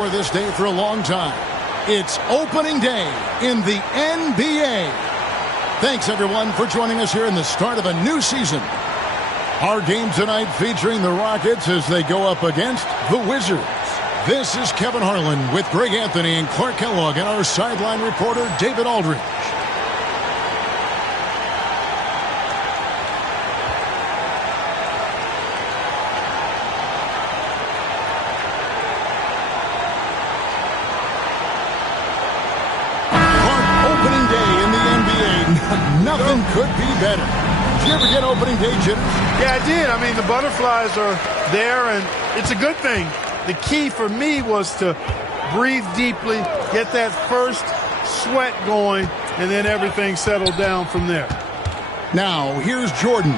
For this day for a long time. It's opening day in the NBA. Thanks, everyone, for joining us here in the start of a new season. Our game tonight featuring the Rockets as they go up against the Wizards. This is Kevin Harlan with Greg Anthony and Clark Kellogg and our sideline reporter, David Aldridge. Nothing could be better. Did you ever get opening day jitters? Yeah, I did. I mean, the butterflies are there, and it's a good thing. The key for me was to breathe deeply, get that first sweat going, and then everything settled down from there. Now, here's Jordan.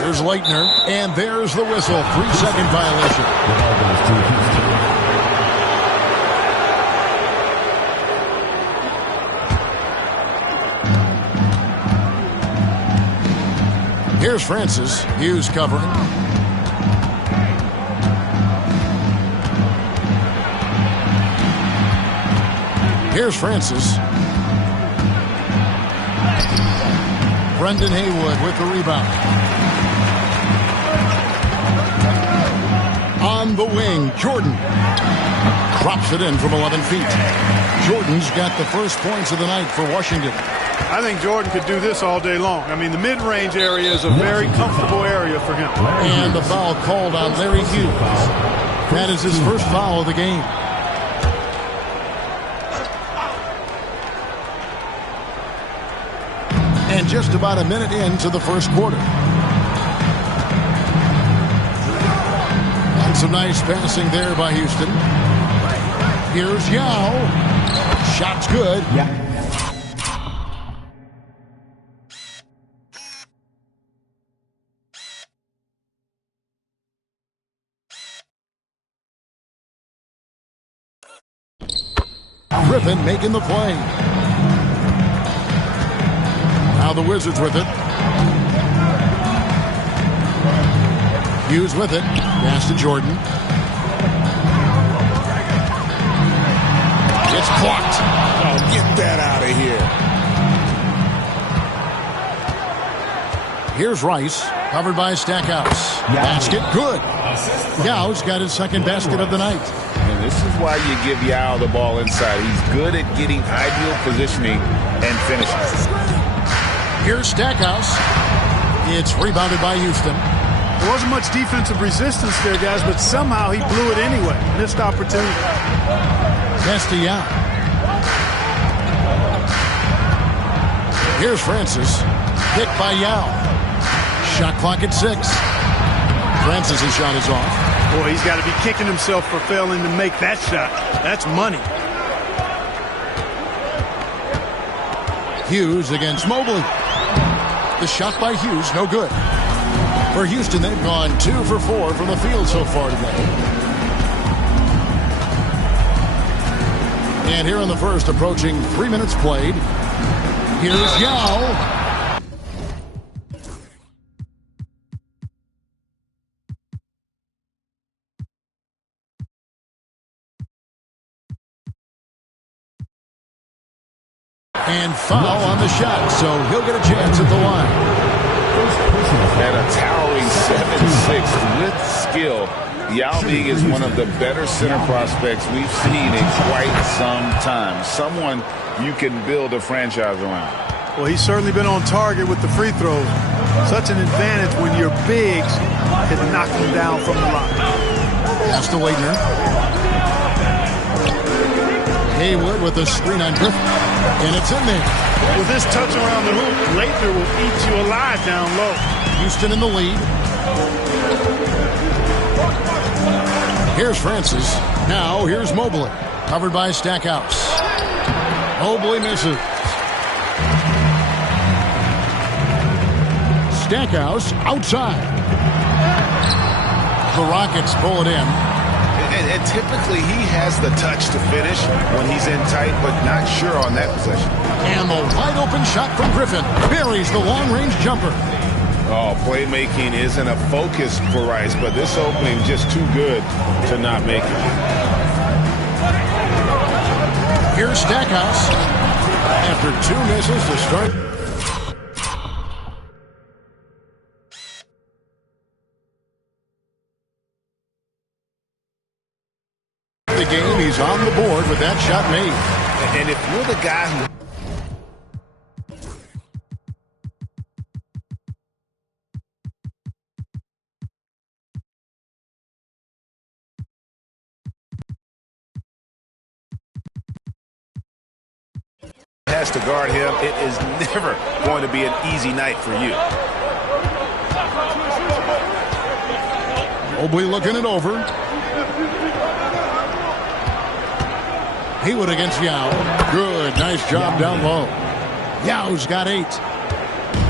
Here's Leitner, and there's the whistle. 3-second violation. Here's Francis. Hughes covering. Here's Francis. Brendan Haywood with the rebound. On the wing, Jordan. Drops it in from 11 feet. Jordan's got the first points of the night for Washington. I think Jordan could do this all day long. I mean, the mid-range area is a very comfortable area for him. And the foul called on Larry Hughes. That is his first foul of the game. And just about a minute into the first quarter. And some nice passing there by Houston. Here's Yao. Shot's good. Yeah. Griffin making the play. Now the Wizards with it. Hughes with it. Pass to Jordan. It's clocked. Oh, get that out of here. Here's Rice. Covered by Stackhouse. Basket good. Yao's got his second basket of the night. And this is why you give Yao the ball inside. He's good at getting ideal positioning and finishing. Here's Stackhouse. It's rebounded by Houston. There wasn't much defensive resistance there, guys, but somehow he blew it anyway. Missed opportunity. Pass to Yao. Here's Francis. Hit by Yao. Shot clock at 6. Francis' shot is off. Boy, he's got to be kicking himself for failing to make that shot. That's money. Hughes against Mobley. The shot by Hughes, no good. For Houston, they've gone 2 for 4 from the field so far today. And here in the first, approaching 3 minutes played. Here's Yao. And foul on the shot, so he'll get a chance at the line. At a towering 7'6" with skill, Yao Ming is one of the better center prospects we've seen in quite some time. Someone you can build a franchise around. Well, he's certainly been on target with the free throws. Such an advantage when your bigs can knock them down from the line. That's to Leitner. Haywood with a screen on Griffin. And it's in there. With this touch around the hoop, Leitner will eat you alive down low. Houston in the lead. Here's Francis. Now here's Mobley. Covered by Stackhouse. Mobley misses. Stackhouse outside. The Rockets pull it in. And typically he has the touch to finish when he's in tight, but not sure on that possession. And the wide open shot from Griffin buries the long-range jumper. Oh, playmaking isn't a focus for Rice, but this opening just too good to not make it. Here's Stackhouse after 2 misses to start. The game, he's on the board with that shot made. And if you're the guy who has to guard him, it is never going to be an easy night for you. Mobley looking it over. Haywood against Yao. Good, nice job down low. Yao's got 8.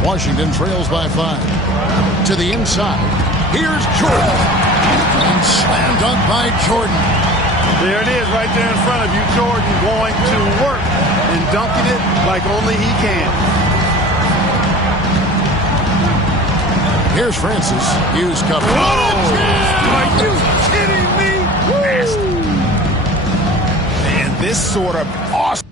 Washington trails by 5. To the inside. Here's Jordan. And slam dunk by Jordan. There it is right there in front of you. Jordan going to work and dunking it like only he can. Here's Francis. Hughes cover. Are you kidding me? And this sort of awesome.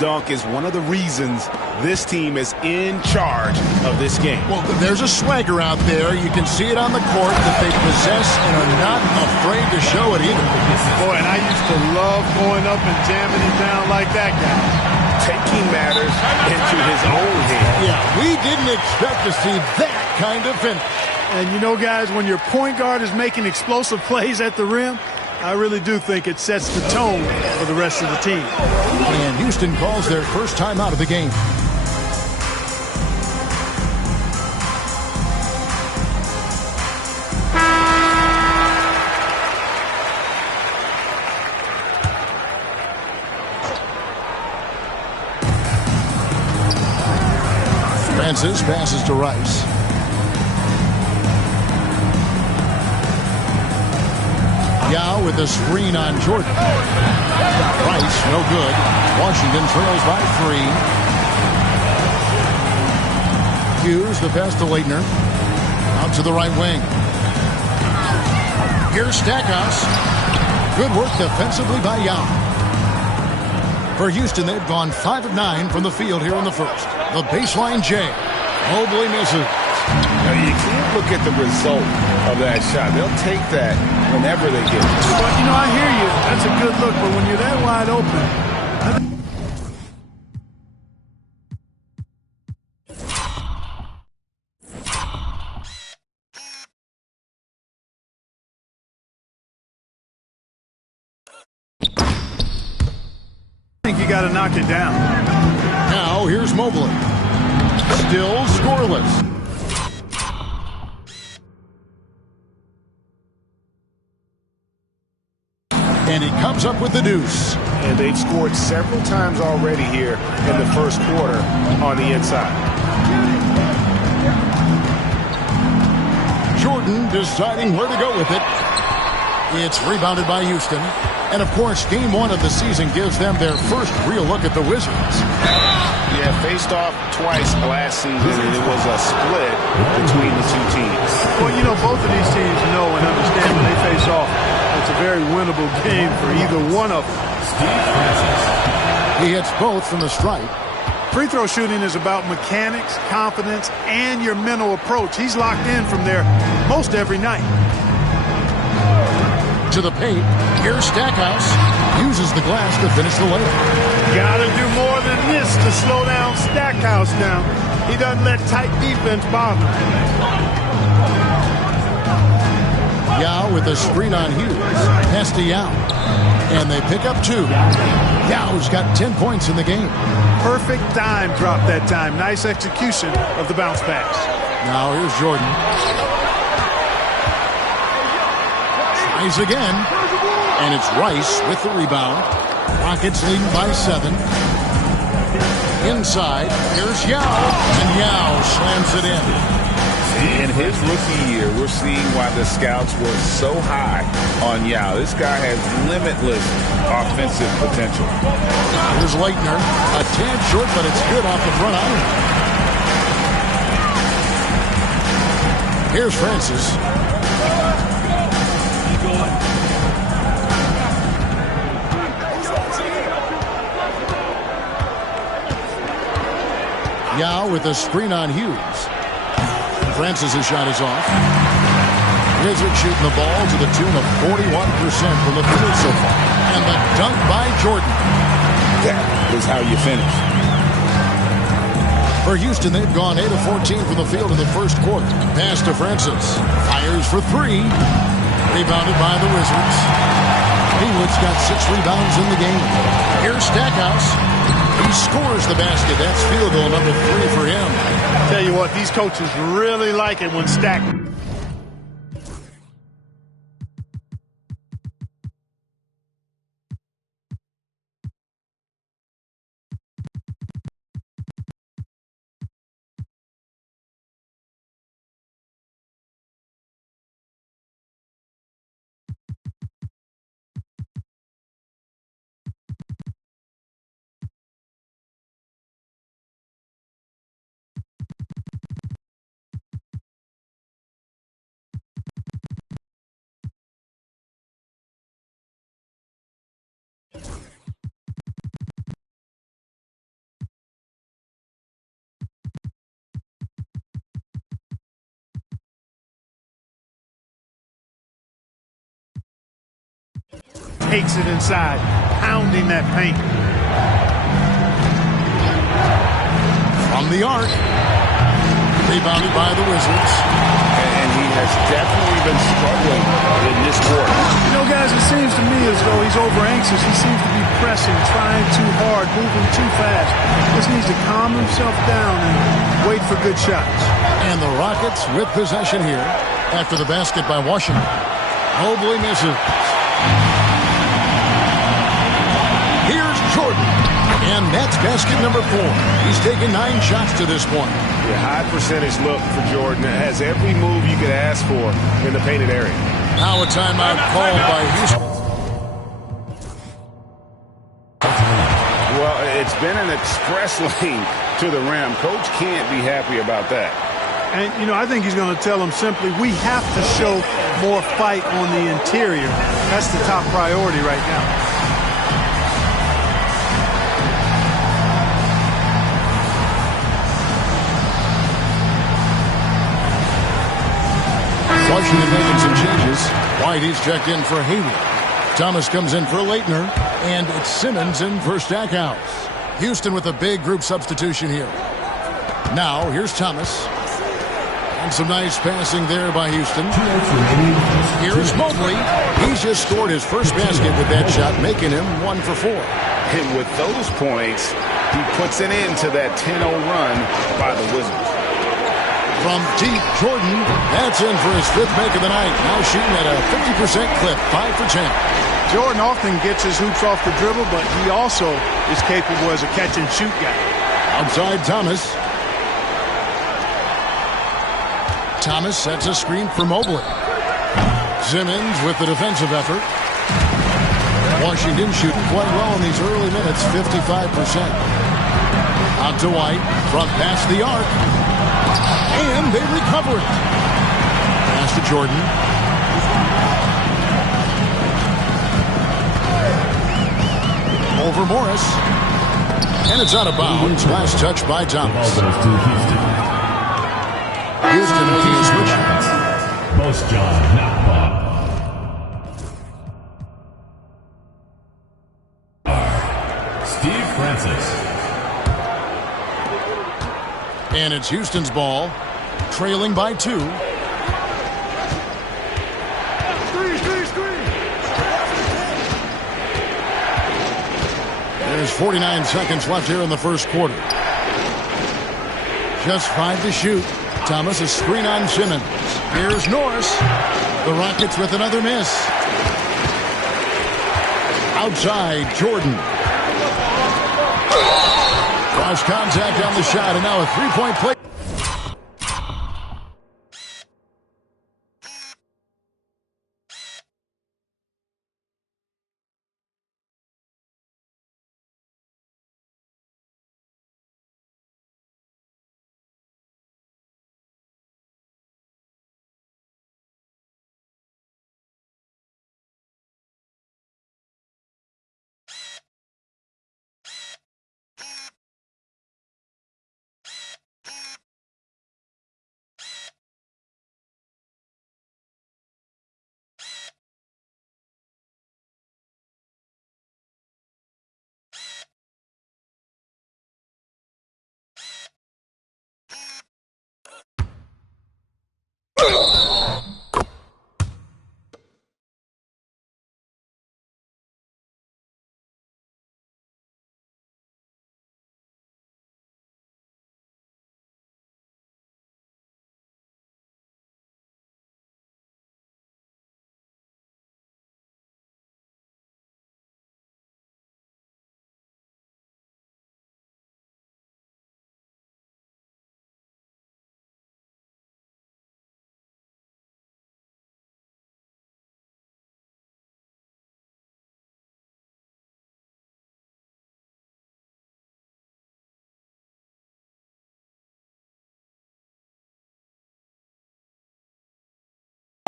Dunk is one of the reasons this team is in charge of this game. Well, there's a swagger out there. You can see it on the court that they possess and are not afraid to show it either. Boy, and I used to love going up and jamming it down like that guy. Taking matters into his own hand. Yeah, we didn't expect to see that kind of finish. And you know, guys, when your point guard is making explosive plays at the rim, I really do think it sets the tone for the rest of the team. And Houston calls their first time out of the game. Francis passes to Rice. Yao with the screen on Jordan. Rice, no good. Washington trails by 3. Hughes, the pass to Leitner. Out to the right wing. Here's Stackhouse. Good work defensively by Yao. For Houston, they've gone 5 of 9 from the field here in the first. The baseline J. Mobley misses. Now, you can't look at the result of that shot. They'll take that whenever they get it. But, you know, I hear you. That's a good look. But when you're that wide open, I think you got to knock it down. Now, here's Mobley. Still scoreless. And he comes up with the deuce. And they've scored several times already here in the first quarter on the inside. Jordan deciding where to go with it. It's rebounded by Houston. And, of course, game 1 of the season gives them their first real look at the Wizards. Yeah, faced off twice last season, and it was a split between the two teams. Well, you know, both of these teams know and understand when they face off, it's a very winnable game for either one of them. He hits both from the stripe. Free throw shooting is about mechanics, confidence, and your mental approach. He's locked in from there most every night. To the paint. Here's Stackhouse. Uses the glass to finish the layup. Gotta do more than this to slow down Stackhouse down. He doesn't let tight defense bother him. Yao with the screen on Hughes. Pass to Yao. And they pick up 2. Yao's got 10 points in the game. Perfect dime drop that time. Nice execution of the bounce pass. Now here's Jordan. Tries again. And it's Rice with the rebound. Rockets leading by 7. Inside, here's Yao, and Yao slams it in. In his rookie year, we're seeing why the scouts were so high on Yao. This guy has limitless offensive potential. Here's Leitner, a tad short, but it's good off the front iron. Here's Francis. Yao with a screen on Hughes. Francis' shot is off. Wizards shooting the ball to the tune of 41% from the field so far. And the dunk by Jordan. That is how you finish. For Houston, they've gone 8 of 14 from the field in the first quarter. Pass to Francis. Fires for 3. Rebounded by the Wizards. Haywood's got 6 rebounds in the game. Here's Stackhouse. He scores the basket. That's field goal number 3 for him. Tell you what, these coaches really like it when Stack. Takes it inside, pounding that paint. From the arc. Rebounded by the Wizards. And he has definitely been struggling in this quarter. You know, guys, it seems to me as though he's over anxious. He seems to be pressing, trying too hard, moving too fast. Just needs to calm himself down and wait for good shots. And the Rockets with possession here after the basket by Washington. Mobley misses. Here's Jordan. And that's basket number 4. He's taken 9 shots to this point. A high percentage look for Jordan. It has every move you could ask for in the painted area. Now a timeout called by Houston. Well, it's been an express lane to the rim. Coach can't be happy about that. And, you know, I think he's going to tell them simply, we have to show more fight on the interior. That's the top priority right now. Washington making some changes. White is checked in for Haywood. Thomas comes in for Leitner. And it's Simmons in for Stackhouse. Houston with a big group substitution here. Now, here's Thomas. And some nice passing there by Houston. Here's Mobley. He's just scored his first basket with that shot, making him 1 for 4. And with those points, he puts an end to that 10-0 run by the Wizards. From deep, Jordan, that's in for his 5th make of the night. Now shooting at a 50% clip, 5 for 10. Jordan often gets his hoops off the dribble, but he also is capable as a catch-and-shoot guy. Outside Thomas. Thomas sets a screen for Mobley. Simmons with the defensive effort. Washington shooting quite well in these early minutes, 55%. Out to White, front past the arc. And they recover it. Pass to Jordan. Over Morris. And it's out of bounds. Last touch by Thomas. Houston making a switch. Post John, not Bob. Steve Francis. And it's Houston's ball, trailing by 2. There's 49 seconds left here in the first quarter. Just 5 to shoot. Thomas is screen on Simmons. Here's Norris. The Rockets with another miss. Outside, Jordan. Cross contact on the shot, and now a three-point play.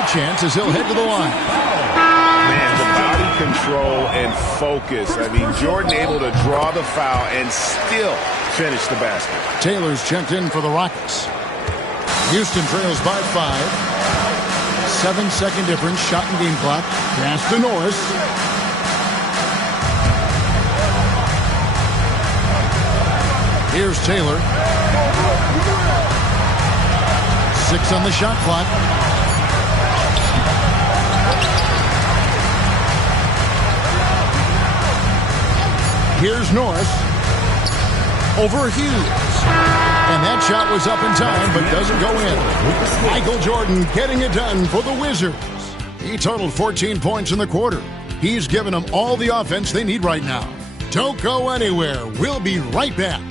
Chance as he'll head to the line. Man, the body control and focus. I mean, Jordan able to draw the foul and still finish the basket. Taylor's checked in for the Rockets. Houston trails by 5. 7-second difference, shot and game clock. Pass to Norris. Here's Taylor. 6 on the shot clock. Here's Norris. Over Hughes. And that shot was up in time, but doesn't go in. Michael Jordan getting it done for the Wizards. He totaled 14 points in the quarter. He's given them all the offense they need right now. Don't go anywhere. We'll be right back.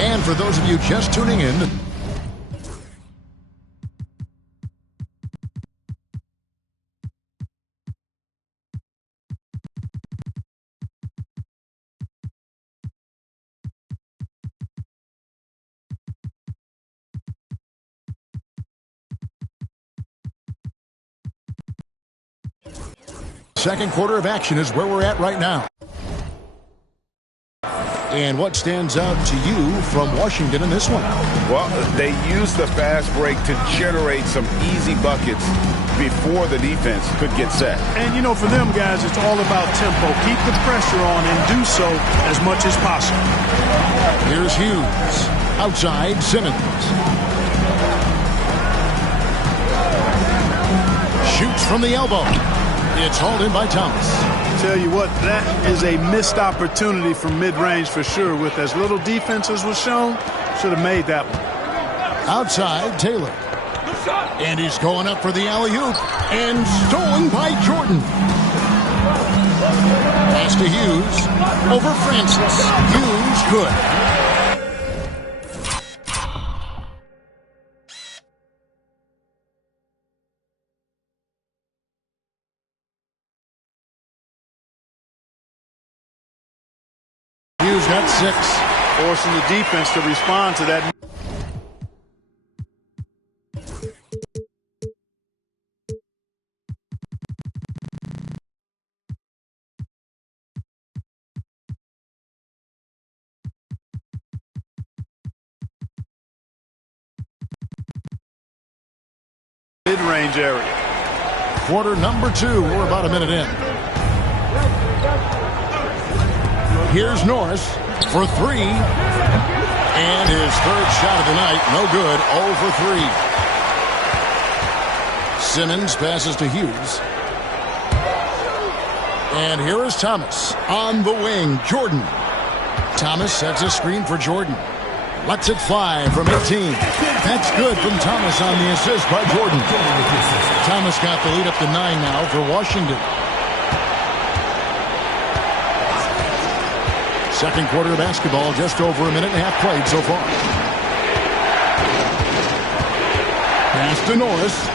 And for those of you just tuning in, second quarter of action is where we're at right now. And what stands out to you from Washington in this one? Well, they used the fast break to generate some easy buckets before the defense could get set. And, you know, for them guys, it's all about tempo. Keep the pressure on and do so as much as possible. Here's Hughes. Outside, Simmons. Shoots from the elbow. It's hauled in by Thomas. Tell you what, that is a missed opportunity from mid-range for sure. With as little defense as was shown, should have made that one. Outside, Taylor. And he's going up for the alley-oop. And stolen by Jordan. Pass to Hughes. Over Francis. Hughes good. Hughes got 6. Forcing the defense to respond to that. Mid-range area. Quarter number 2. We're about a minute in. Here's Norris for 3. And his third shot of the night, no good, 0 for 3. Simmons passes to Hughes. And here is Thomas on the wing. Jordan. Thomas sets a screen for Jordan. Lets it fly from 18. That's good from Thomas on the assist by Jordan. Thomas got the lead up to 9 now for Washington. Second quarter of basketball, just over a minute and a half played so far. Pass to Norris.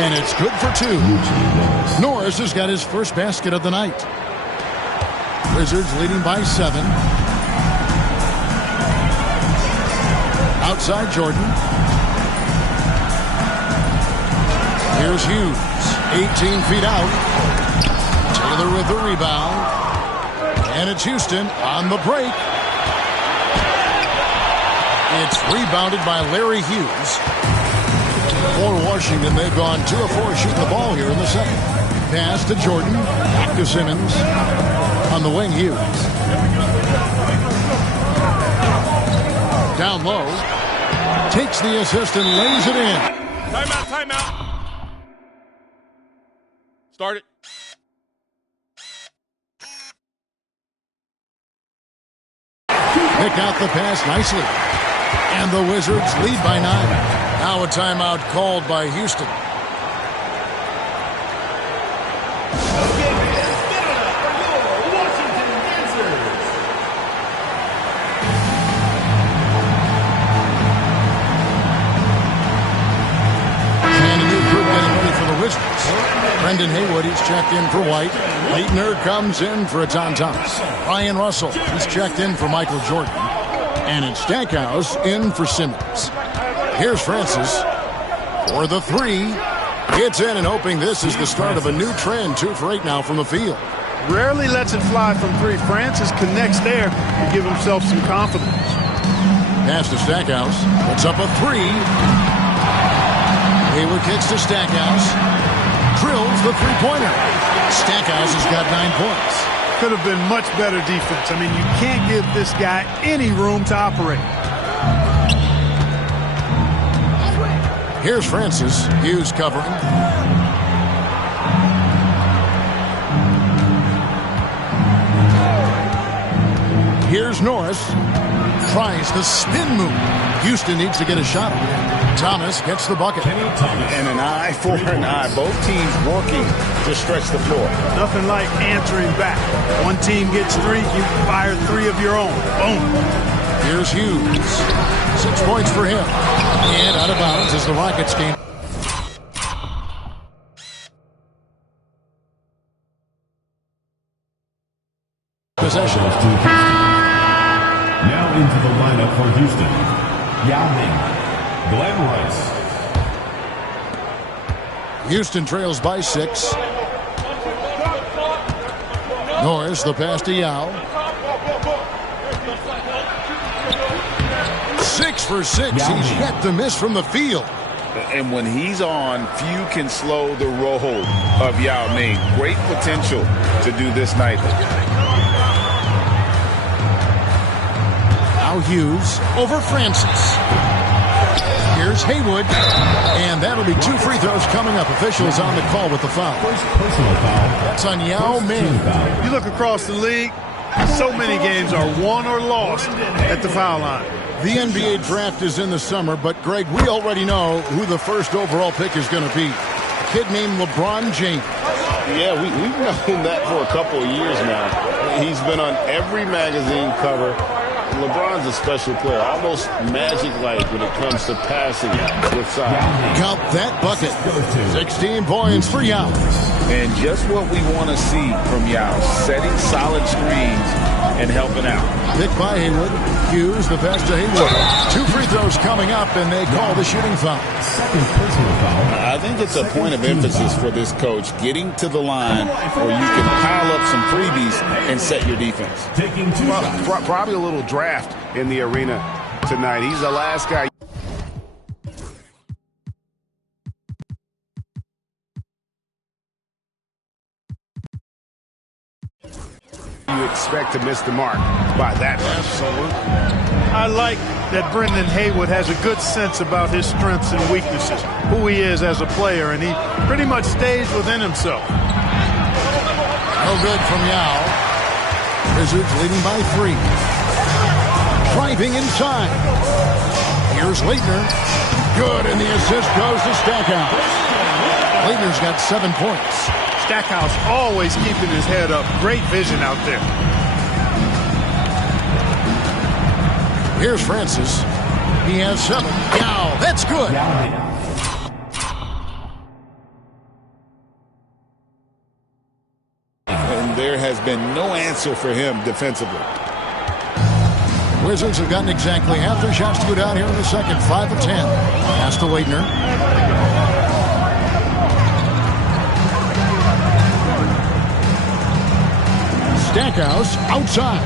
And it's good for 2. Norris has got his first basket of the night. Wizards leading by 7. Outside Jordan. Here's Hughes. 18 feet out. Taylor with the rebound. And it's Houston on the break. It's rebounded by Larry Hughes. For Washington, they've gone 2 of 4 shooting the ball here in the second. Pass to Jordan. Back to Simmons. On the wing, Hughes. Down low. Takes the assist and lays it in. Timeout, timeout. Start it. Pick out the pass nicely. And the Wizards lead by 9. Now a timeout called by Houston. And a new group getting ready for the Wizards. Brendan Haywood, he's checked in for White. Leitner comes in for John Thomas. Ryan Russell, he's checked in for Michael Jordan. And it's Stackhouse in for Simmons. Here's Francis for the 3. Gets in and hoping this is the start of a new trend. 2 for 8 now from the field. Rarely lets it fly from 3. Francis connects there to give himself some confidence. Pass to Stackhouse. Puts up a 3. Hayward kicks to Stackhouse. Drills the 3-pointer. Stackhouse has got 9 points. Could have been much better defense. I mean, you can't give this guy any room to operate. Here's Francis. Hughes covering. Here's Norris. Tries the spin move. Houston needs to get a shot. Thomas gets the bucket. And an eye for an eye. Both teams working to stretch the floor. Nothing like answering back. One team gets 3, you fire 3 of your own. Boom. Here's Hughes. 6 points for him. And out of bounds as the Rockets game. Possession. Now into the lineup for Houston. Yao Ming, Glenn Rice. Houston trails by 6. Norris, the pass to Yao. 6 for 6. He's yet to miss from the field. And when he's on, few can slow the roll of Yao Ming. Great potential to do this nightly. Now Hughes over Francis. Here's Haywood. And that'll be 2 free throws coming up. Officials on the call with the foul. First personal foul. That's on Yao Ming. You look across the league, so many games are won or lost at the foul line. The NBA draft is in the summer, but Greg, we already know who the first overall pick is going to be. A kid named LeBron James. Yeah, we've known that for a couple of years now. He's been on every magazine cover. LeBron's a special player, almost magic-like when it comes to passing with size. Count that bucket. 16 points for Yao. And just what we want to see from Yao, setting solid screens and helping out. Picked by Haywood. Hughes, the pass to Haywood. 2 free throws coming up, and they call the shooting foul. Second personal foul. I think it's a point of emphasis for this coach, getting to the line where you can pile up some freebies and set your defense. Taking 2 shots. Probably a little draft in the arena tonight. He's the last guy. You expect to miss the mark by that much. I like that Brendan Haywood has a good sense about his strengths and weaknesses, who he is as a player, and he pretty much stays within himself. No good from Yao. Wizards leading by 3. Driving inside. Here's Leitner. Good, and the assist goes to Stackhouse. Leitner's got 7 points. Stackhouse always keeping his head up. Great vision out there. Here's Francis. He has 7. Yao, that's good. And there has been no answer for him defensively. Wizards have gotten exactly half their shots to go down here in the second. 5 of 10. Pass to Leitner. Stackhouse outside.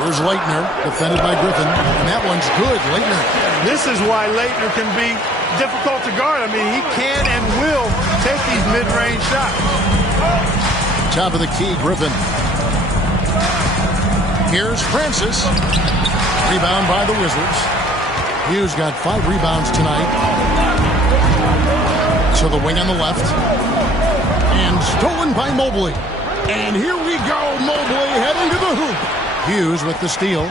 Here's Leitner, defended by Griffin, and that one's good. Leitner. This is why Leitner can be difficult to guard. I mean, he can and will take these mid-range shots. Top of the key, Griffin. Here's Francis. Rebound by the Wizards. Hughes got 5 rebounds tonight. To the wing on the left. And stolen by Mobley. And here we go. Mobley heading to the hoop. Hughes with the steal.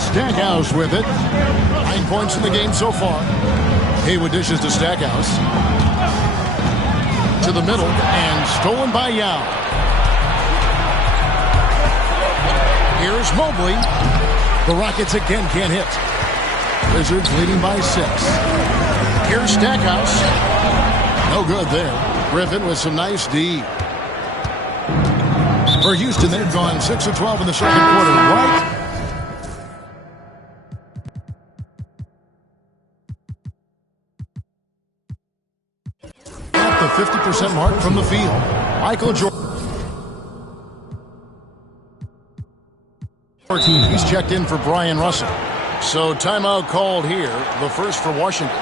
Stackhouse with it. 9 points in the game so far. Haywood dishes to Stackhouse. To the middle. And stolen by Yao. Here's Mobley. The Rockets again can't hit. Wizards leading by 6. Here's Stackhouse. No good there. Griffin with some nice D. For Houston, they've gone 6 of 12 in the second quarter. Right? At the 50% mark from the field. Michael Jordan. He's checked in for Brian Russell. So timeout called here. The first for Washington.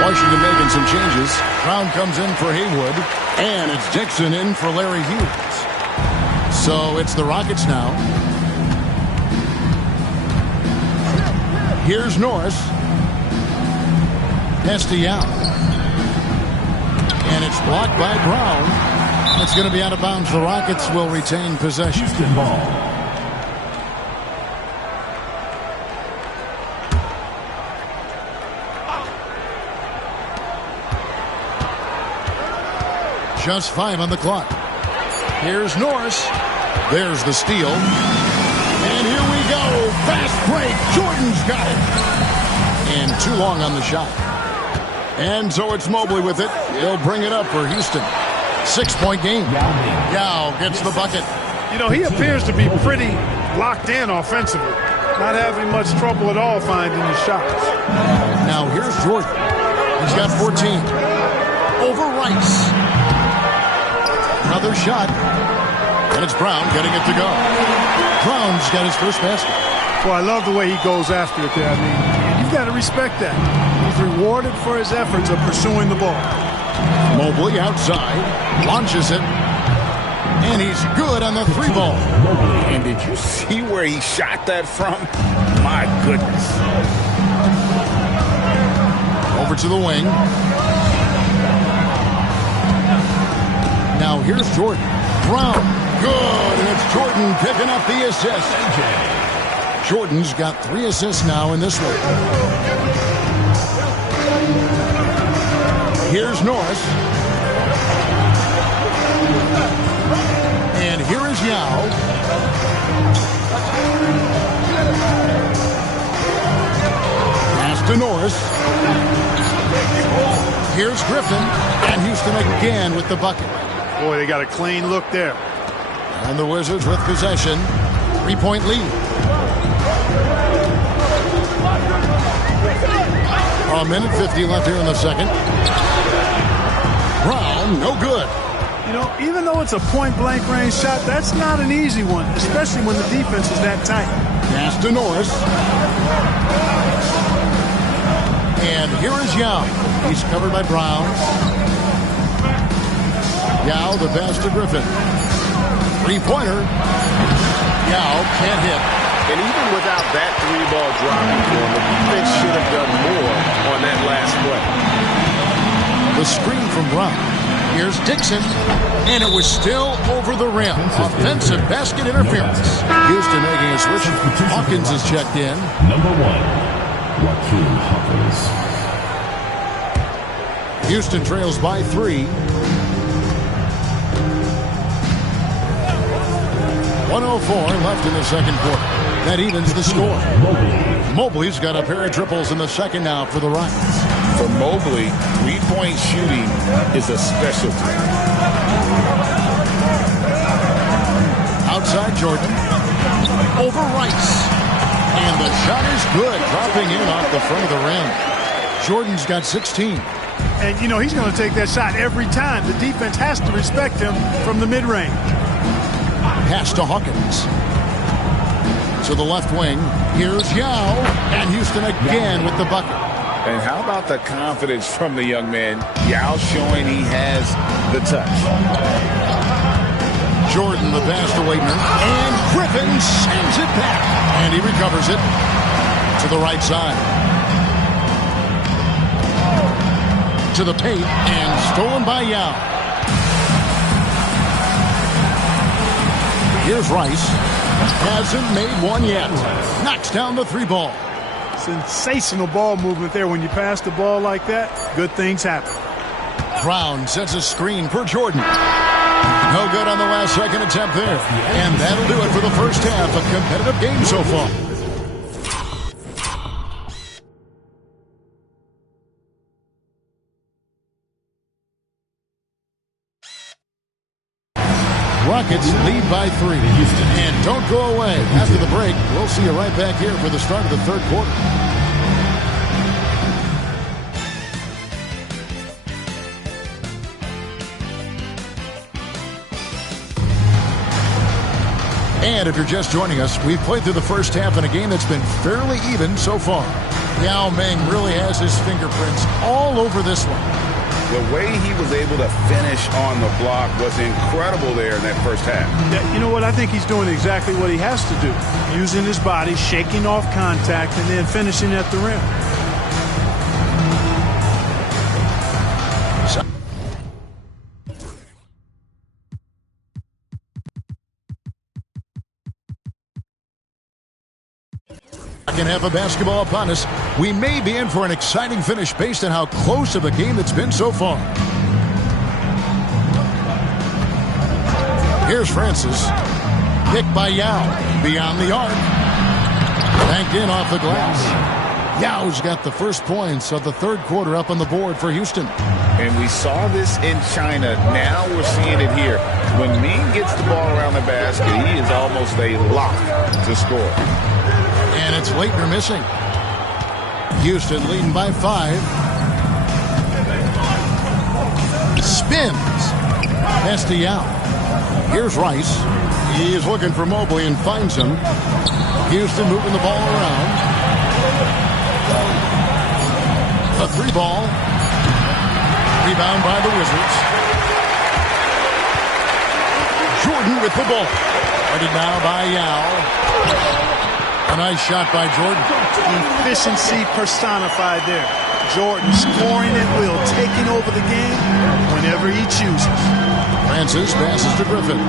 Washington making some changes. Brown comes in for Haywood. And it's Dixon in for Larry Hughes. So it's the Rockets now. Here's Norris. Pass to Yao. And it's blocked by Brown. It's going to be out of bounds. The Rockets will retain possession. Houston ball. Just 5 on the clock. Here's Norris. There's the steal. And here we go. Fast break. Jordan's got it. And too long on the shot. And so it's Mobley with it. He'll bring it up for Houston. 6-point game. Yao gets the bucket. You know, he appears to be pretty locked in offensively. Not having much trouble at all finding his shots. Now here's Jordan. He's got 14. Over Rice. Another shot. And it's Brown getting it to go. Brown's got his first basket. Well, I love the way he goes after it there. I mean, you've got to respect that. He's rewarded for his efforts of pursuing the ball. Mobley outside. Launches it. And he's good on the 3-ball. And did you see where he shot that from? My goodness. Over to the wing. Now here's Jordan. Brown. Good. And it's Jordan picking up the assist. Jordan's got 3 assists now in this one. Here's Norris. And here is Yao. Pass to Norris. Here's Griffin. And Houston again with the bucket. Boy, they got a clean look there. And the Wizards with possession. 3-point lead. A minute 50 left here in the second. Brown, no good. You know, even though it's a point-blank range shot, that's not an easy one, especially when the defense is that tight. Pass to Norris. And here is Young. He's covered by Brown. Yao, the pass to Griffin. Three-pointer. Yao can't hit. And even without that three-ball dropping for him, the defense should have done more on that last play. The screen from Brown. Here's Dixon, and it was still over the rim. Offensive basket interference. Houston making a switch. Hawkins is checked in. Number 1, Joaquin Hawkins. Houston trails by 3. 1:04 left in the second quarter. That evens the score. Mobley's got a pair of triples in the second now for the Rockets. For Mobley, three-point shooting is a specialty. Outside Jordan. Over Rice. And the shot is good, dropping in off the front of the rim. Jordan's got 16. And, you know, he's going to take that shot every time. The defense has to respect him from the mid-range. Pass to Hawkins. To the left wing. Here's Yao. And Houston again with the bucket. And how about the confidence from the young man? Yao showing he has the touch. Jordan, the pass to Waitner. And Griffin sends it back. And he recovers it to the right side. To the paint. And stolen by Yao. Here's Rice. Hasn't made one yet. Knocks down the 3-ball. Sensational ball movement there. When you pass the ball like that, good things happen. Brown sets a screen for Jordan. No good on the last second attempt there. And that'll do it for the first half. A competitive game so far. Rockets lead by 3. And don't go away. After the break, we'll see you right back here for the start of the third quarter. And if you're just joining us, we've played through the first half in a game that's been fairly even so far. Yao Ming really has his fingerprints all over this one. The way he was able to finish on the block was incredible there in that first half. Yeah, you know what? I think he's doing exactly what he has to do. Using his body, shaking off contact, and then finishing at the rim. Second half of basketball upon us. We may be in for an exciting finish based on how close of a game it's been so far. Here's Francis. Picked by Yao. Beyond the arc. Banked in off the glass. Yao's got the first points of the third quarter up on the board for Houston. And we saw this in China. Now we're seeing it here. When Ming gets the ball around the basket, he is almost a lock to score. And it's Leitner missing. Houston leading by 5. Spins. Pass to Yao. Here's Rice. He is looking for Mobley and finds him. Houston moving the ball around. A 3-ball. Rebound by the Wizards. Jordan with the ball. Guarded now by Yao. A nice shot by Jordan. Efficiency personified there. Jordan scoring at will, taking over the game whenever he chooses. Francis passes to Griffin.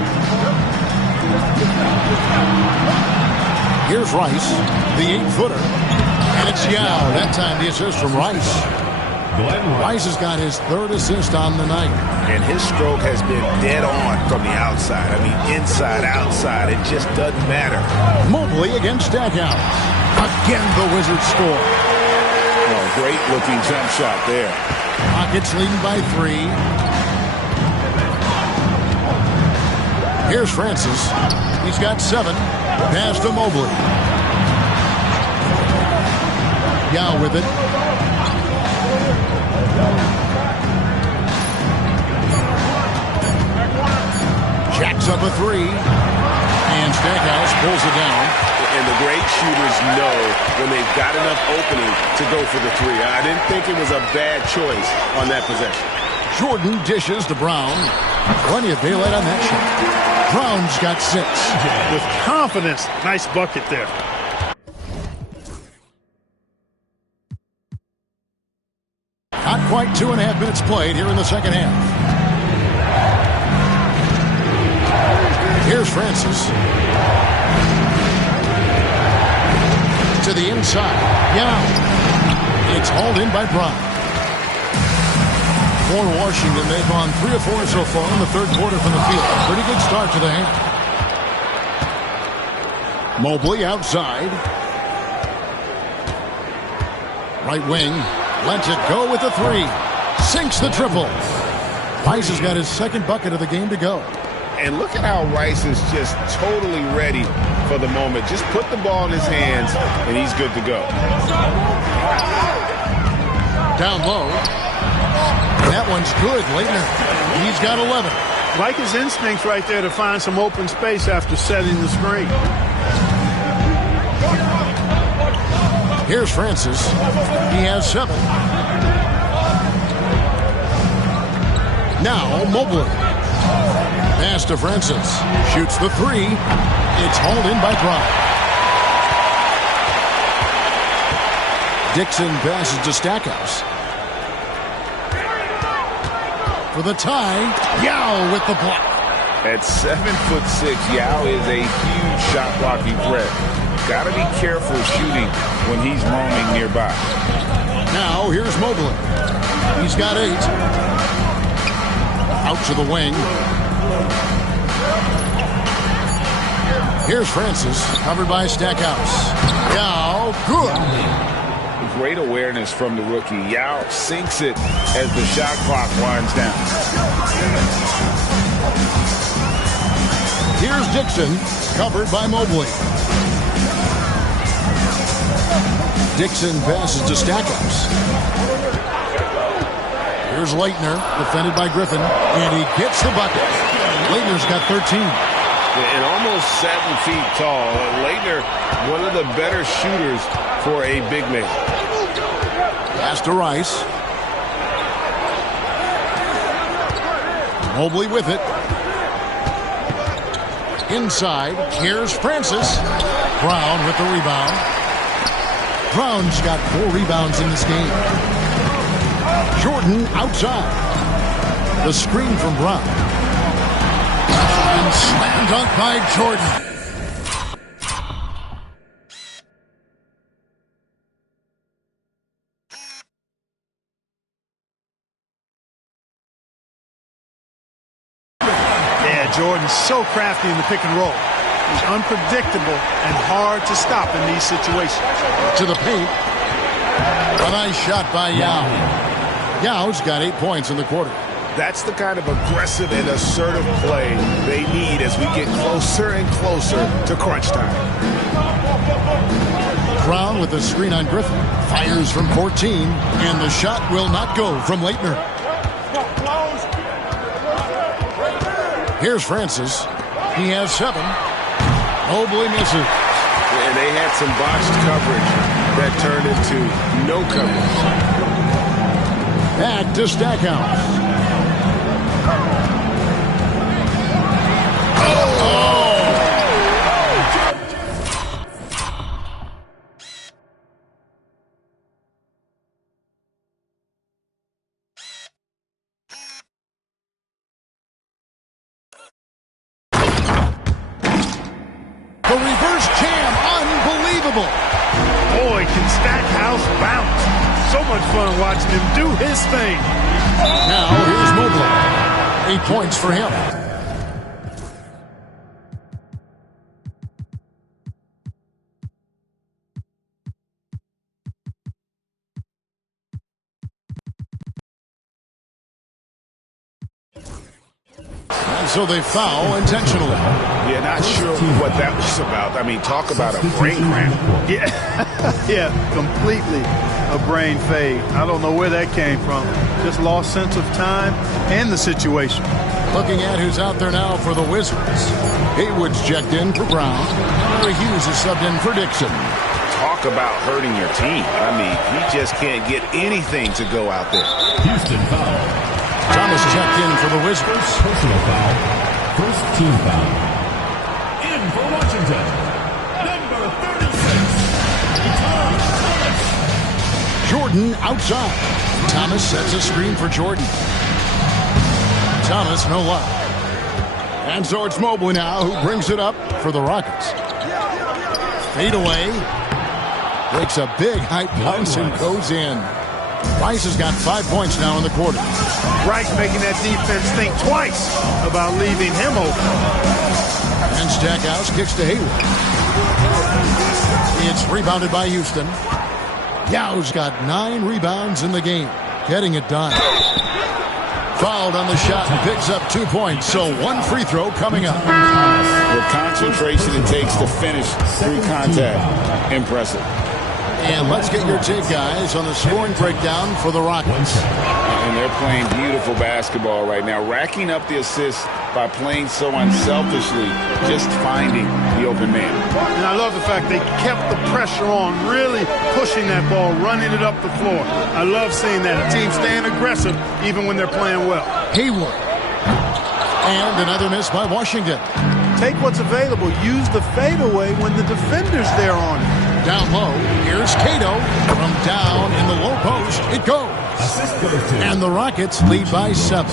Here's Rice, the 8-footer. And it's Yao. That time the assist from Rice. Rice has got his third assist on the night. And his stroke has been dead on from the outside. I mean, inside, outside, it just doesn't matter. Mobley against Stackhouse. Again, the Wizards score. Oh, great looking jump shot there. Rockets leading by 3. Here's Francis. He's got 7. Pass to Mobley. Yao with it. Jacks up a 3. And Stackhouse pulls it down. And the great shooters know when they've got enough opening to go for the 3. I didn't think it was a bad choice on that possession. Jordan dishes to Brown. Plenty of daylight on that shot. Brown's got 6. With confidence, nice bucket there. Not quite 2.5 minutes played here in the second half. Here's Francis. To the inside. Yeah. It's hauled in by Brown. For Washington, they've gone 3 of 4 so far in the third quarter from the field. Pretty good start to the half. Mobley outside. Right wing. Lets it go with the 3. Sinks the triple. Rice has got his second bucket of the game to go. And look at how Rice is just totally ready for the moment. Just put the ball in his hands, and he's good to go. Down low. And that one's good. Leitner, he's got 11. Like his instincts right there to find some open space after setting the screen. Here's Francis. He has 7. Now Mobley. Pass to Francis. Shoots the 3. It's hauled in by Brown. Dixon passes to Stackhouse. For the tie, Yao with the block. At 7'6", Yao is a huge shot blocking threat. Got to be careful shooting when he's roaming nearby. Now here's Mobley. He's got 8. Out to the wing. Here's Francis, covered by Stackhouse. Yao, good. Great awareness from the rookie. Yao sinks it as the shot clock winds down. Here's Dixon, covered by Mobley. Dixon passes to Stackhouse. Here's Leitner, defended by Griffin, and he gets the bucket. Leitner's got 13. And almost 7 feet tall. Leitner, one of the better shooters for a big man. Pass to Rice. Mobley with it. Inside, here's Francis. Brown with the rebound. Brown's got 4 rebounds in this game. Jordan outside. The screen from Brown. And slam dunk by Jordan. Jordan's so crafty in the pick and roll. He's unpredictable and hard to stop in these situations. To the paint. A nice shot by Yao. Yao's got 8 points in the quarter. That's the kind of aggressive and assertive play they need as we get closer and closer to crunch time. Brown with the screen on Griffin. Fires from 14, and the shot will not go from Leitner. Here's Francis. He has 7. Mobley misses. And they had some botched coverage that turned into no coverage. Back to Stackhouse. The reverse jam, unbelievable. Boy, can Stackhouse bounce. So much fun watching him do his thing. Now here's Mobley. 8 points for him. And so they foul intentionally. Yeah, not sure what that was about. I mean, talk about a brain cramp. Yeah, yeah, completely a brain fade. I don't know where that came from. Just lost sense of time and the situation. Looking at who's out there now for the Wizards. Haywood's checked in for Brown. Larry Hughes is subbed in for Dixon. Talk about hurting your team. I mean, he just can't get anything to go out there. Houston foul. Thomas checked in for the Wizards. Personal foul. First team foul. In for Washington. Number 36. Jordan outside. Thomas sets a screen for Jordan. Thomas, no luck. And so it's Mobley now who brings it up for the Rockets. Fade away. Breaks a big high bounce and goes in. Rice has got 5 points now in the quarter. Rice making that defense think twice about leaving him open. And Stackhouse kicks to Hayward. It's rebounded by Houston. Yao's got 9 rebounds in the game. Getting it done. Fouled on the shot and picks up 2 points. So 1 free throw coming up. The concentration it takes to finish through contact. Impressive. And let's get your take, guys, on the scoring breakdown for the Rockets. And they're playing beautiful basketball right now, racking up the assists by playing so unselfishly, just finding the open man. And I love the fact they kept the pressure on, really pushing that ball, running it up the floor. I love seeing that. A team staying aggressive even when they're playing well. Hayward. And another miss by Washington. Take what's available. Use the fadeaway when the defender's there on it. Down low, here's Cato. From down in the low post, it goes. And the Rockets lead by 7.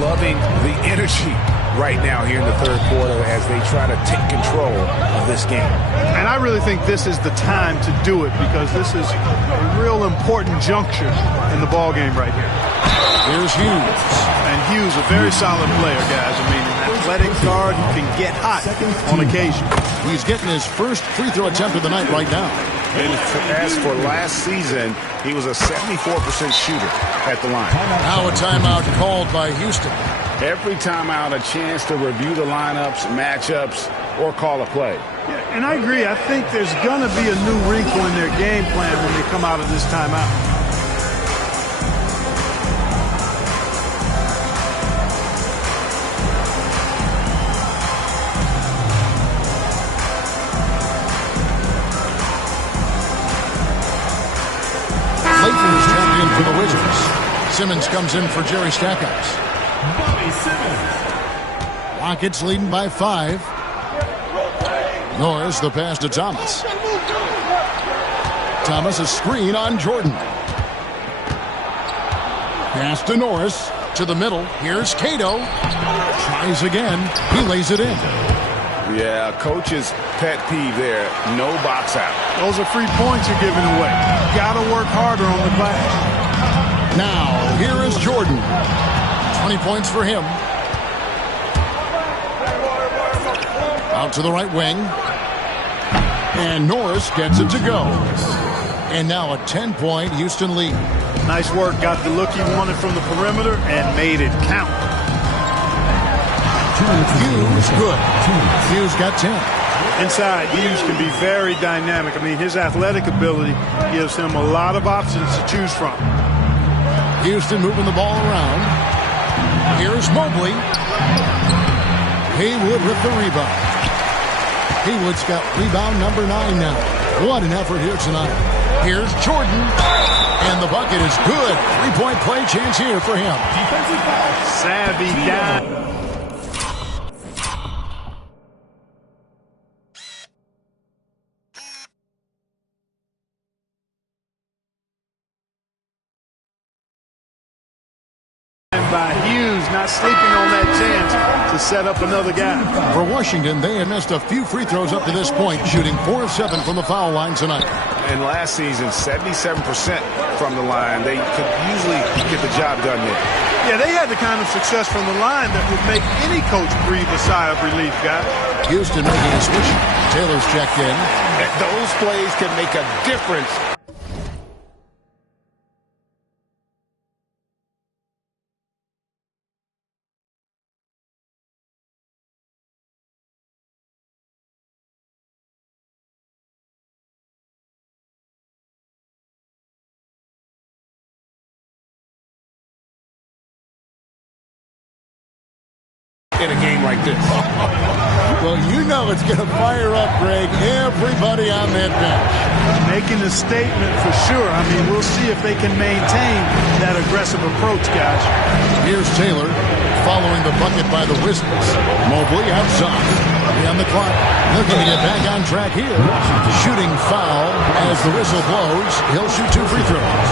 Loving the energy right now here in the third quarter as they try to take control of this game. And I really think this is the time to do it because this is a real important juncture in the ball game right here. Here's Hughes. And Hughes, a very solid player, guys. I mean, an athletic guard who can get hot on occasion. He's getting his first free throw attempt of the night right now. And as for last season, he was a 74% shooter at the line. Now a timeout called by Houston. Every timeout, a chance to review the lineups, matchups, or call a play. Yeah, and I agree. I think there's going to be a new wrinkle in their game plan when they come out of this timeout. Layton's checked in for the Wizards. Simmons comes in for Jerry Stackhouse. Rockets leading by 5. Norris the pass to Thomas. Thomas a screen on Jordan. Pass to Norris to the middle. Here's Cato. Tries again. He lays it in. Yeah, coach's pet peeve there. No box out. Those are free points you're giving away. Got to work harder on the glass. Now, here is Jordan. 20 points for him. Out to the right wing. And Norris gets it to go. And now a 10-point Houston lead. Nice work. Got the look he wanted from the perimeter and made it count. Hughes, good. Hughes got 10. Inside, Hughes can be very dynamic. I mean, his athletic ability gives him a lot of options to choose from. Houston moving the ball around. Here's Mobley. Haywood with the rebound. Haywood's got rebound number 9 now. What an effort here tonight. Here's Jordan. And the bucket is good. 3-point play chance here for him. Savvy down. By Hughes, not sleeping on that chance to set up another guy. For Washington, they had missed a few free throws up to this point, shooting 4 of 7 from the foul line tonight. And last season, 77% from the line. They could usually get the job done there. Yeah, they had the kind of success from the line that would make any coach breathe a sigh of relief, guys. Houston making a switch. Taylor's checked in. Those plays can make a difference. In a game like this. Well, you know it's going to fire up, Greg, everybody on that bench. Making a statement for sure. I mean, we'll see if they can maintain that aggressive approach, guys. Here's Taylor following the bucket by the Wizards. Mobley outside. On the clock. Looking to get back on track here. Shooting foul as the whistle blows. He'll shoot 2 free throws.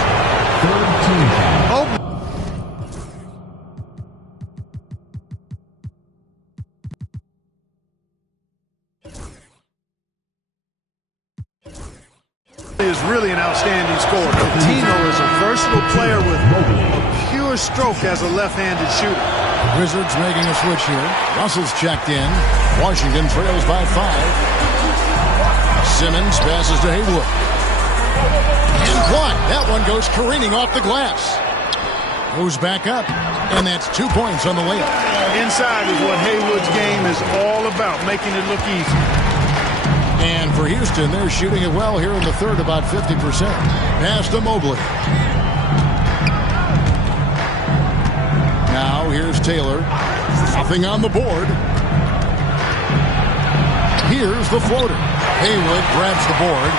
Is really an outstanding scorer. Coutinho is a versatile player with a pure stroke as a left-handed shooter. Wizards making a switch here. Russell's checked in. Washington trails by 5. Simmons passes to Haywood. And blocked. That one goes careening off the glass. Goes back up. And that's 2 points on the layup. Inside is what Haywood's game is all about, making it look easy. And for Houston, they're shooting it well here in the third, about 50%. Pass to Mobley. Now here's Taylor. Nothing on the board. Here's the floater. Haywood grabs the board.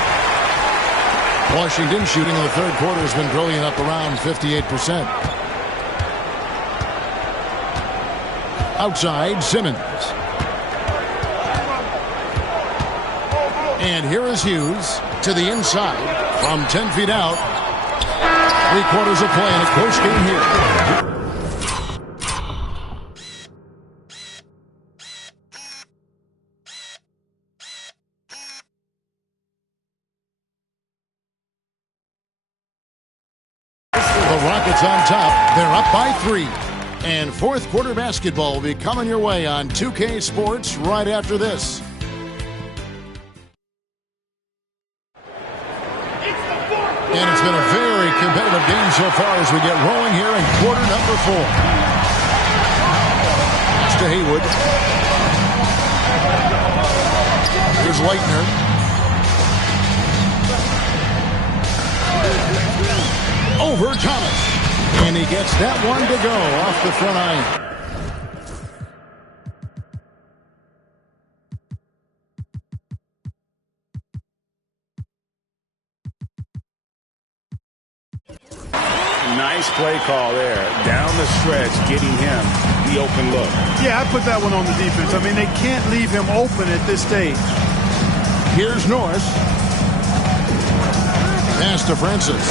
Washington shooting in the third quarter has been brilliant, up around 58%. Outside, Simmons. And here is Hughes to the inside from 10 feet out. 3 quarters of play in a close game here. The Rockets on top. They're up by 3. And fourth quarter basketball will be coming your way on 2K Sports right after this. And it's been a very competitive game so far as we get rolling here in quarter number 4. It's to Haywood. Here's Leitner. Over Thomas. And he gets that one to go off the front iron. Nice play call there. Down the stretch, getting him the open look. Yeah, I put that one on the defense. I mean, they can't leave him open at this stage. Here's Norris. Pass to Francis.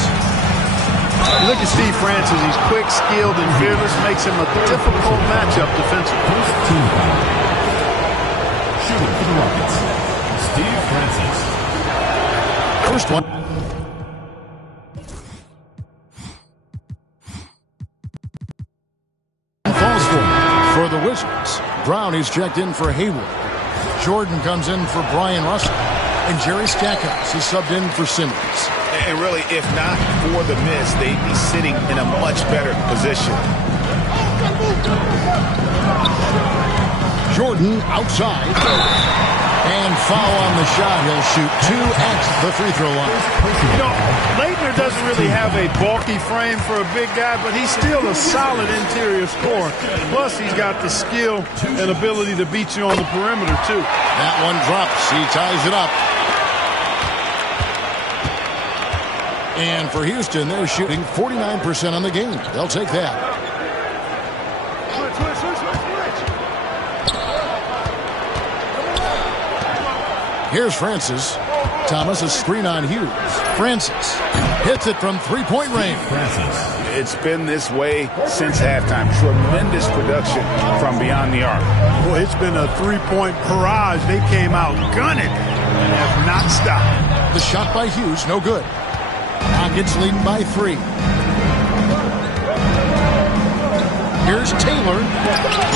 Look at Steve Francis. He's quick, skilled, and fearless. Makes him a difficult matchup defensively. First team foul. Shooting for the Rockets, Steve Francis. First one. Falls for the Wizards. Brown is checked in for Haywood. Jordan comes in for Brian Russell. And Jerry Stackhouse is subbed in for Simmons. And really, if not for the miss, they'd be sitting in a much better position. Jordan outside. And foul on the shot. He'll shoot 2 at the free throw line. You know, Leitner doesn't really have a bulky frame for a big guy, but he's still a solid interior scorer. Plus, he's got the skill and ability to beat you on the perimeter, too. That one drops. He ties it up. And for Houston, they're shooting 49% on the game. They'll take that. Here's Francis. Thomas, a screen on Hughes. Francis hits it from three-point range. It's been this way since halftime. Tremendous production from beyond the arc. Boy, it's been a three-point barrage. They came out gunning and have not stopped. The shot by Hughes, no good. Rockets leading by 3. Here's Taylor.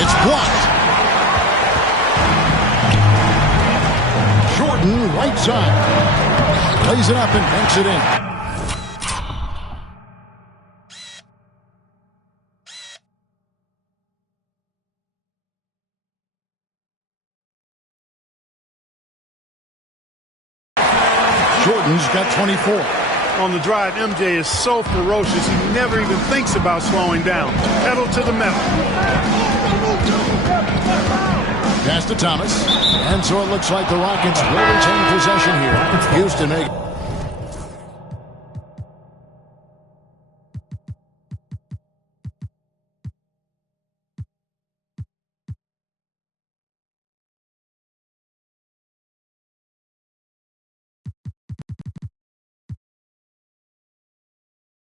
It's blocked. Jordan, right side. Plays it up and banks it in. Jordan's got 24. On the drive, MJ is so ferocious, he never even thinks about slowing down. Pedal to the metal. Pass to Thomas. And so it looks like the Rockets will retain possession here. Houston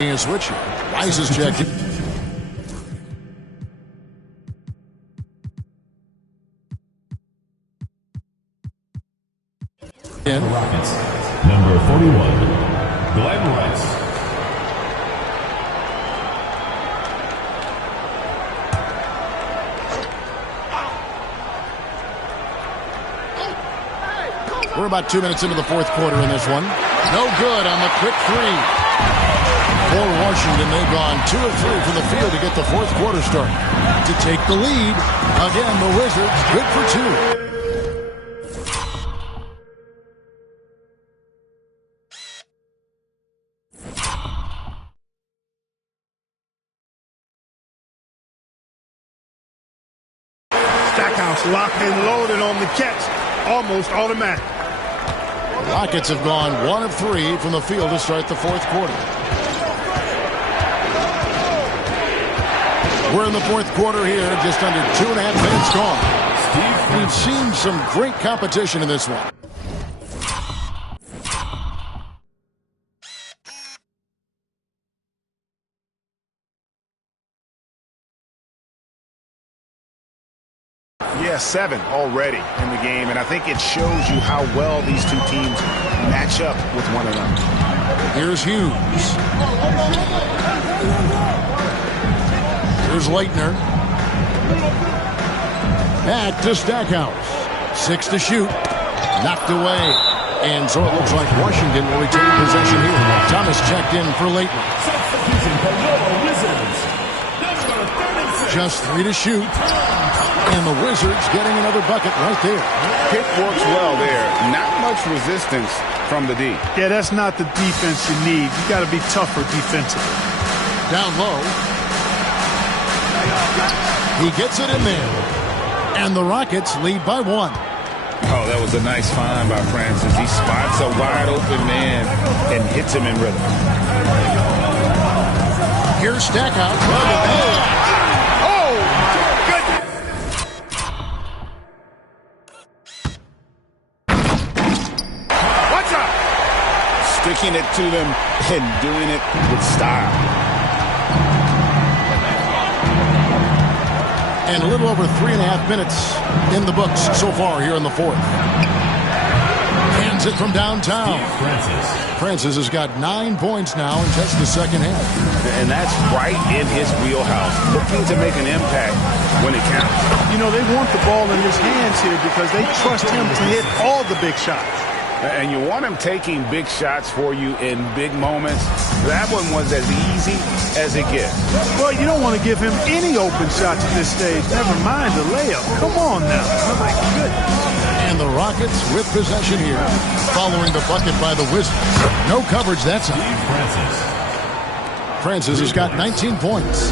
A switch here. Rice is checked in. Rockets, number 41, Glenn Rice. We're about 2 minutes into the fourth quarter in this one. No good on the quick three. For Washington, they've gone 2 of 3 from the field to get the fourth quarter started. To take the lead, again, the Wizards good for 2. Stackhouse locked and loaded on the catch. Almost automatic. The Rockets have gone 1 of 3 from the field to start the fourth quarter. We're in the fourth quarter here, just under 2.5 minutes gone. We've seen some great competition in this one. Yeah, 7 already in the game, and I think it shows you how well these two teams match up with one another. Here's Hughes. Here's Leitner. Back to Stackhouse. 6 to shoot. Knocked away. And so it looks like Washington will retain possession here. Thomas checked in for Leitner. Just 3 to shoot. And the Wizards getting another bucket right there. Pick works well there. Not much resistance from the D. Yeah, that's not the defense you need. You got to be tougher defensively. Down low. He gets it in there. And the Rockets lead by 1. Oh, that was a nice find by Francis. He spots a wide open man and hits him in rhythm. Here's Stackhouse. Sticking it to them and doing it with style. And a little over 3.5 minutes in the books so far here in the fourth. Hands it from downtown. Francis has got 9 points now in just the second half. And that's right in his wheelhouse. Looking to make an impact when it counts. You know, they want the ball in his hands here because they trust him to hit all the big shots. And you want him taking big shots for you in big moments. That one was as easy as it gets. Well, you don't want to give him any open shots at this stage. Never mind the layup. Come on now. Oh, my goodness. And the Rockets with possession here, following the bucket by the Wizards. No coverage that time. Francis has got 19 points.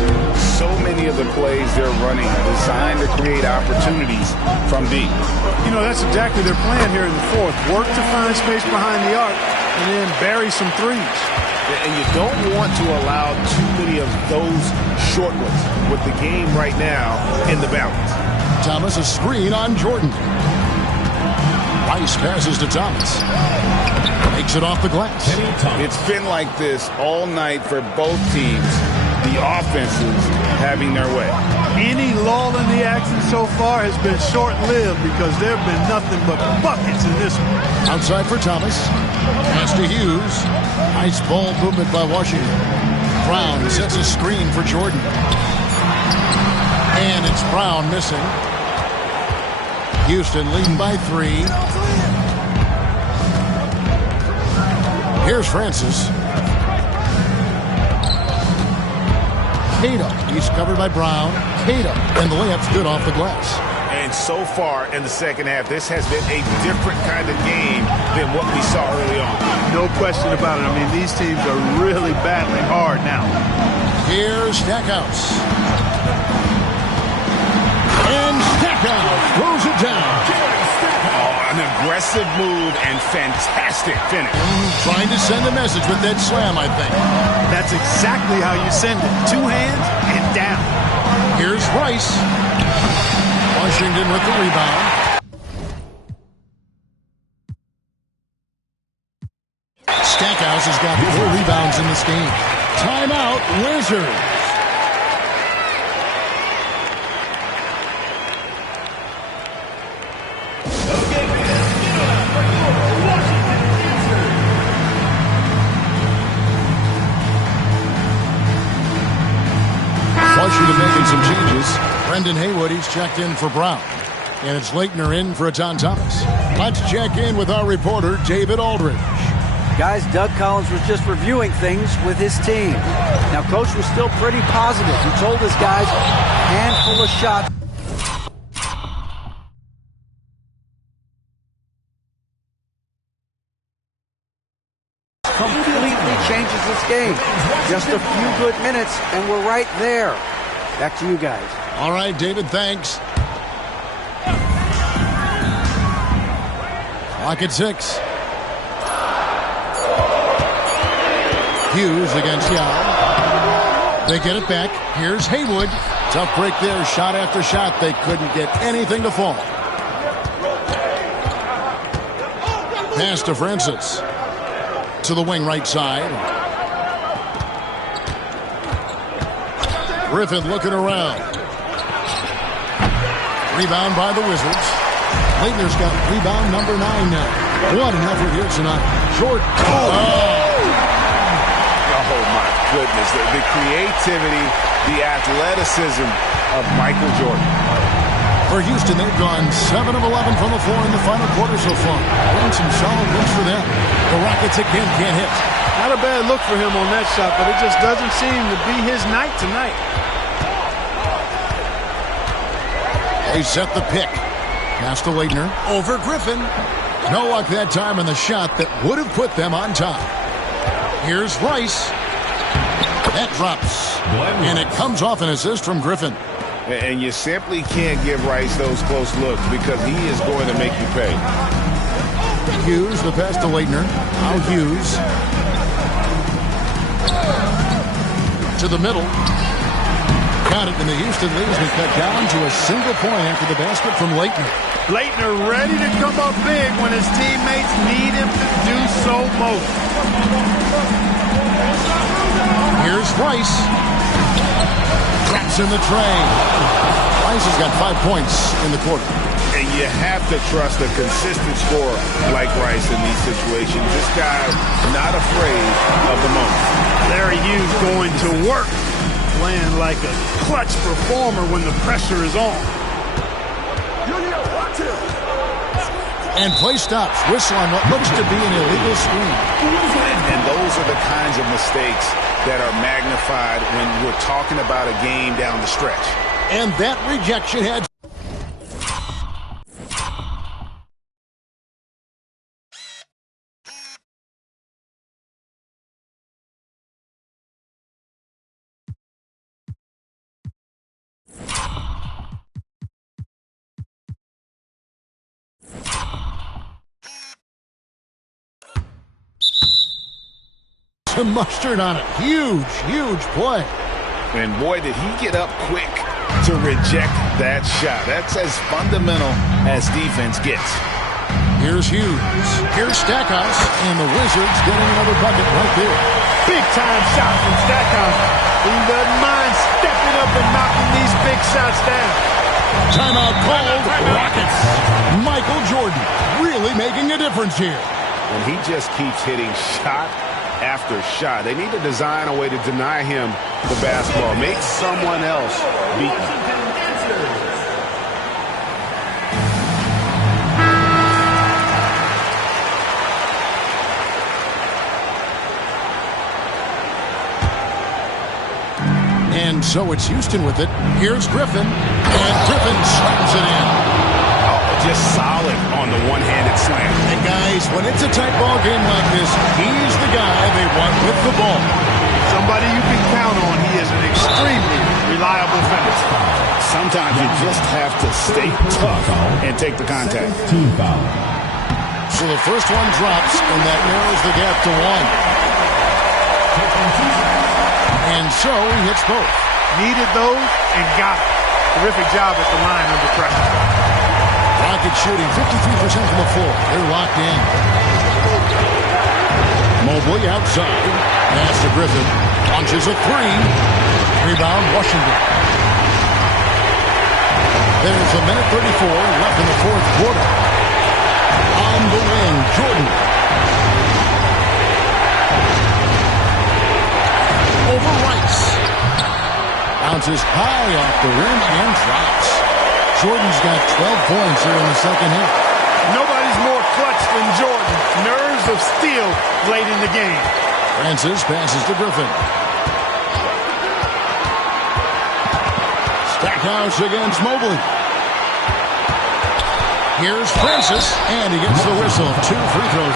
So many of the plays they're running are designed to create opportunities from deep. You know, that's exactly their plan here in the fourth. Work to find space behind the arc and then bury some threes. And you don't want to allow too many of those short ones with the game right now in the balance. Thomas, a screen on Jordan. Rice passes to Thomas. Makes it off the glass. It's been like this all night for both teams. The offenses having their way. Any lull in the action so far has been short-lived because there have been nothing but buckets in this one. Outside for Thomas. Pass to Hughes. Nice ball movement by Washington. Brown sets a screen for Jordan. And it's Brown missing. Houston leading by 3. Here's Francis. Cato. He's covered by Brown. Cato. And the layup's good off the glass. And so far in the second half, this has been a different kind of game than what we saw early on. No question about it. I mean, these teams are really battling hard now. Here's Stackhouse. And Stackhouse throws it down. An aggressive move and fantastic finish. Trying to send a message with that slam, I think. That's exactly how you send it. 2 hands and down. Here's Rice. Washington with the rebound. Stackhouse has got 4 rebounds in this game. Timeout, Wizards. Washington making some changes. Brendan Haywood, he's checked in for Brown. And it's Leitner in for John Thomas. Let's check in with our reporter, David Aldridge. Guys, Doug Collins was just reviewing things with his team. Now, Coach was still pretty positive. He told his guys, handful of shots. Completely changes this game. Just a few good minutes, and we're right there. Back to you guys. All right, David, thanks. Clock at 6. Hughes against Yao. They get it back. Here's Haywood. Tough break there. Shot after shot. They couldn't get anything to fall. Pass to Francis. To the wing right side. Griffin looking around. Rebound by the Wizards. Leitner's got rebound number 9 now. What an effort here tonight. Short. Oh, my goodness. The creativity, the athleticism of Michael Jordan. For Houston, they've gone 7 of 11 from the floor in the final quarter so far. Getting some solid looks for them. The Rockets again can't hit. Not a bad look for him on that shot, but it just doesn't seem to be his night tonight. They set the pick. Pass to Leitner. Over Griffin. No luck that time on the shot that would have put them on top. Here's Rice. That drops. And it comes off an assist from Griffin. And you simply can't give Rice those close looks because he is going to make you pay. Hughes, the pass to Leitner. Now Hughes. To the middle. Got it, and the Houston lead has been cut down to a single point after the basket from Leitner. Leitner ready to come up big when his teammates need him to do so most. Here's Rice. Traps in the tray. Rice has got 5 points in the quarter. And you have to trust a consistent scorer like Rice in these situations. This guy not afraid of the moment. Larry Hughes going to work, playing like a clutch performer when the pressure is on. And play stops. Whistle on what looks to be an illegal screen. And those are the kinds of mistakes that are magnified when we're talking about a game down the stretch. And that rejection had... some mustard on it. Huge, huge play. And boy, did he get up quick to reject that shot. That's as fundamental as defense gets. Here's Hughes. Here's Stackhouse. And the Wizards getting another bucket right there. Big time shot from Stackhouse. He doesn't mind stepping up and knocking these big shots down. Timeout called. Rockets. Michael Jordan really making a difference here. And he just keeps hitting shot after shot. They need to design a way to deny him the basketball. Make someone else beat him. And so it's Houston with it. Here's Griffin. And Griffin slams it in. Just solid on the one-handed slam. And guys, when it's a tight ball game like this, he's the guy they want with the ball. Somebody you can count on. He is an extremely reliable finisher. Sometimes you just have to stay tough and take the contact. Team foul. So the first one drops, and that narrows the gap to 1. And so he hits both. Needed those and got it. Terrific job at the line under pressure. Rockets shooting 53% from the floor. They're locked in. Mobley outside. Pass to Griffin. Launches a three. Rebound, Washington. There's a minute 34 left in the fourth quarter. On the wing, Jordan. Over Rice. Bounces high off the rim and drops. Jordan's got 12 points here in the second half. Nobody's more clutch than Jordan. Nerves of steel late in the game. Francis passes to Griffin. Stackhouse against Mobley. Here's Francis, and he gets the whistle. 2 free throws.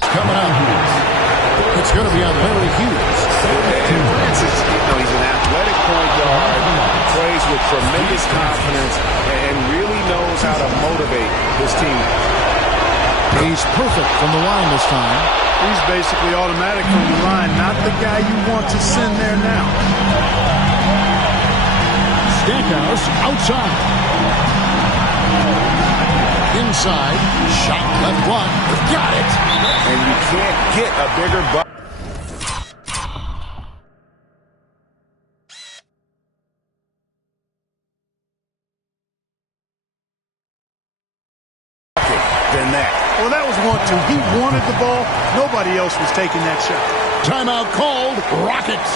Coming up, it's going to be on Larry Hughes. And Francis, he's an athletic point guard, plays with tremendous confidence, and really knows how to motivate his team. He's perfect from the line this time. He's basically automatic from the line, not the guy you want to send there now. Stackhouse outside. Inside, shot left block. Got it. And you can't get a bigger bucket. Than that. Well, that was 1-2. He wanted the ball. Nobody else was taking that shot. Timeout called. Rockets.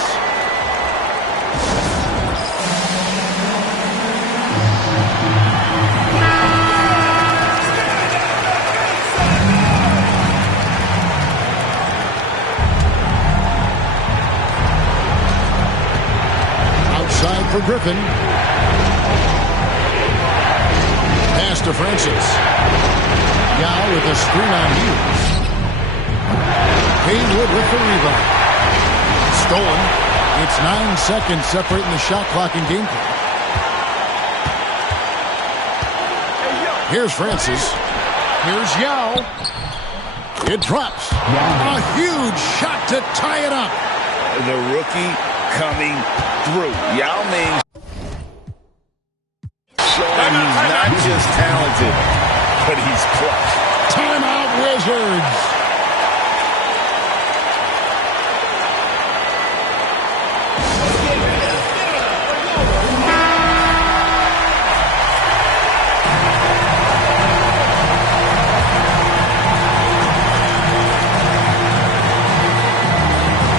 Outside for Griffin. Pass to Francis. Yao with a screen on Hughes. Haywood with the rebound. Stolen. It's 9 seconds separating the shot clock and game clock. Here's Francis. Here's Yao. It drops. A huge shot to tie it up. The rookie coming through. Yao Ming showing he's not just talented, but he's clutch. Timeout, Wizards.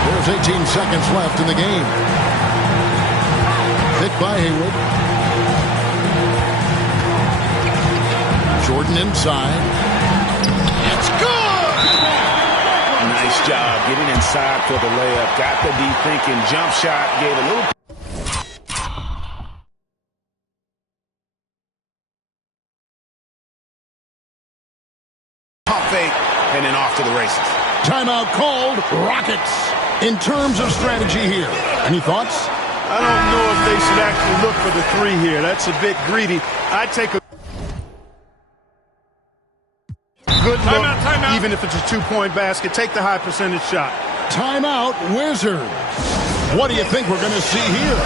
There's 18 seconds left in the game. Pick by Haywood. Jordan inside. It's good! Nice job getting inside for the layup. Got the deep thinking jump shot. Gave a little pump fake and then off to the races. Timeout called. Rockets. In terms of strategy here, any thoughts? I don't know if they should actually look for the three here. That's a bit greedy. I'd take a good look, Timeout. even if it's a two-point basket. Take the high percentage shot. Timeout, Wizards. What do you think we're going to see here?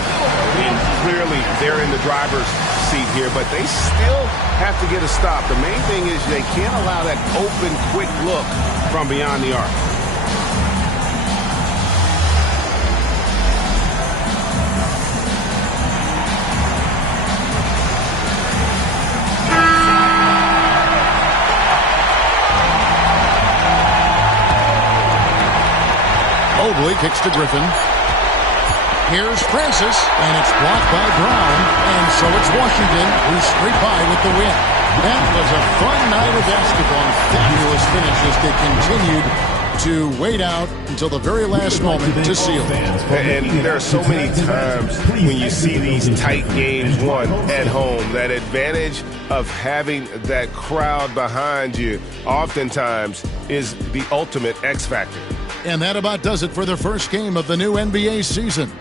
And clearly, they're in the driver's seat here, but they still have to get a stop. The main thing is they can't allow that open, quick look from beyond the arc. Mobley kicks to Griffin. Here's Francis, and it's blocked by Brown. And so it's Washington who's straight by with the win. That was a fun night of basketball. Fabulous finish as they continued to wait out until the very last moment to seal. And there are so many times when you see these tight games won at home, that advantage of having that crowd behind you oftentimes is the ultimate X factor. And that about does it for the first game of the new NBA season.